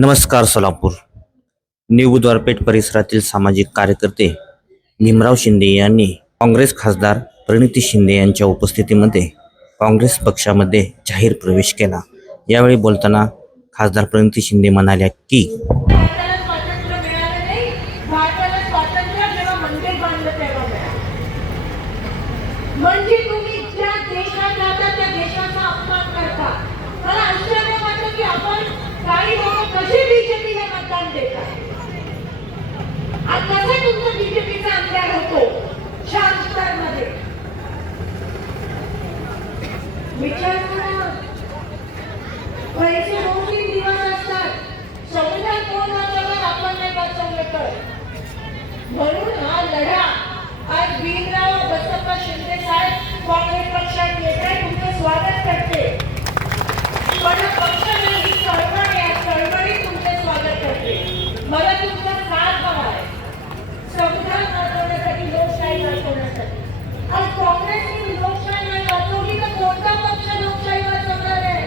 नमस्कार सोलापूर. न्यू द्वारपेठ परिसरातील सामाजिक कार्यकर्ते भीमराव शिंदे यांनी काँग्रेस खासदार प्रणिती शिंदे यांच्या उपस्थितीमध्ये काँग्रेस पक्षामध्ये जाहीर प्रवेश केला. यावेळी बोलताना खासदार प्रणिती शिंदे म्हणाल्या की म्हणजे तुम्ही ज्या देशाला पैसे दोन तीन दिवस असतात संविधान कोण वाचवलं आपण नाही वाचवलं तर म्हणून हा लढा आज भीमराव बसप्पा शिंदे साहेब काँग्रेस पक्षात येत आहे तुमचं स्वागत करते पण हा पक्ष नाही ही चळवळ आहे या चळवळीत तुमचं स्वागत करते मला तुमचा साथ हवा आहे संविधान वाचवण्यासाठी लोकशाही वाचवण्यासाठी आज काँग्रेसने लोकशाही नाही वाचवली तर कोणता पक्ष लोकशाही वाचवणार आहे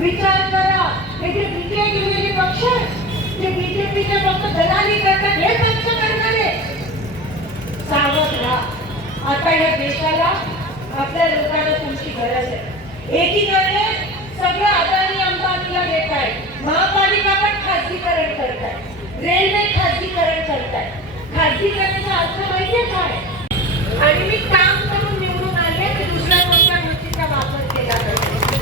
विचार करा हे जे बीजे गेलेले पक्ष आहेत, जे बीजेपीचे फक्त आता हे पक्ष करणारे. सावध राहा. आता या देशाला आपल्या लोकांना तुमची गरज आहे. एकीकडे सगळं आता अंबानीला देत आहे महापालिका पण खासगीकरण करताय रेल्वे खासगीकरण करताय खासगीकरणाचा अर्थ माहितीये काय आणि मी काम करून निवडून आले की दुसऱ्या कोणत्या गोष्टीचा वापर केला पाहिजे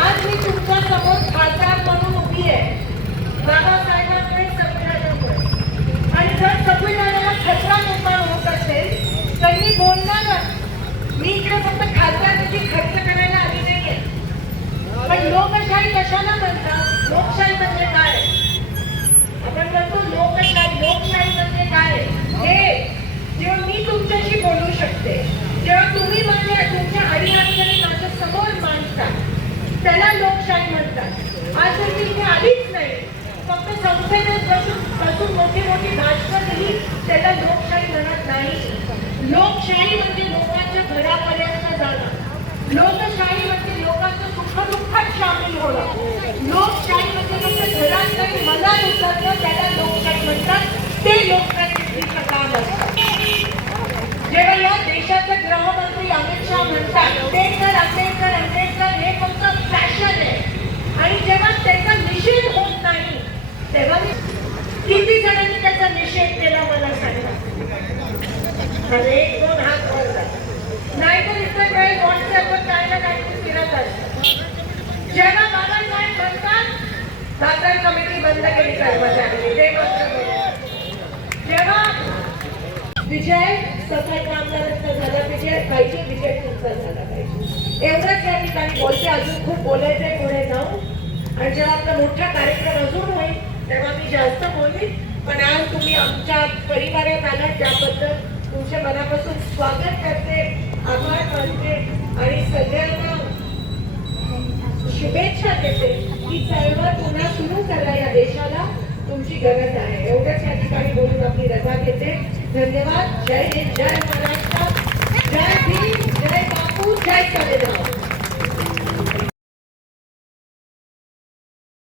आज मी तुमच्यासमोर खासदार म्हणून उभी आहे बाबासाहेबांकडे संविधानामुळे आणि जर संविधानाला खतरा निर्माण होत असेल तर मी बोलणारच मी इकडे फक्त खासदाराची खर्च करायला आली नाहीये पण लोकशाही कशाला म्हणतात? लोकशाही म्हणजे काय? आपण म्हणतो लोकशाही लोकशाही म्हणजे काय? हे जेव्हा मी तुमच्याशी बोलू शकते जेव्हा तुम्ही माझ्या तुमच्या अडीअडचणी माझ्यासमोर मांडता त्याला लोकशाही म्हणतात. आज जर मी इथे आलीच नाही फक्त संसदेत बसून बसून मोठी मोठी भाषणं दिली त्याला लोकशाही म्हणत नाही. लोकशाही म्हणजे लोकांच्या घरापर्यंत जाणं. लोकशाही म्हणजे दुःखात सामील होणं लोकशाही म्हणजे फक्त घरात नाही मनात उतरणं त्याला लोकशाही म्हणतात ते लोकशाहीचं काम असतं जेव्हा या देशाचे गृहमंत्री अमित शहा म्हणतात आंबेडकर आंबेडकर आंबेडकर हे फक्त फॅशन आहे आणि जेव्हा त्याचा निषेध होत नाही तेव्हा किती जणांनी त्याचा निषेध केला मला सांगा? अरे एक दोन हात कर्मचारी ते मात्र विजय सफाई कामगारांचा झाला विजय पाहिजे विजय तुमचा झाला पाहिजे एवढंच या ठिकाणी बोलते अजून खूप बोलायचंय पुढे जाऊ आणि जेव्हा आपला मोठा कार्यक्रम अजून होईल तेव्हा मी जास्त बोलीन पण आज तुम्ही आमच्या परिवारात आलात त्याबद्दल तुमच्या मनापासून स्वागत करते आभार मानते आणि सगळ्यांना शुभेच्छा देते की चळवळ पुन्हा सुरू करा या देशाला तुमची गरज आहे. एवढंच या ठिकाणी बोलून आपली रजा घेते. धन्यवाद. जय हिंद जय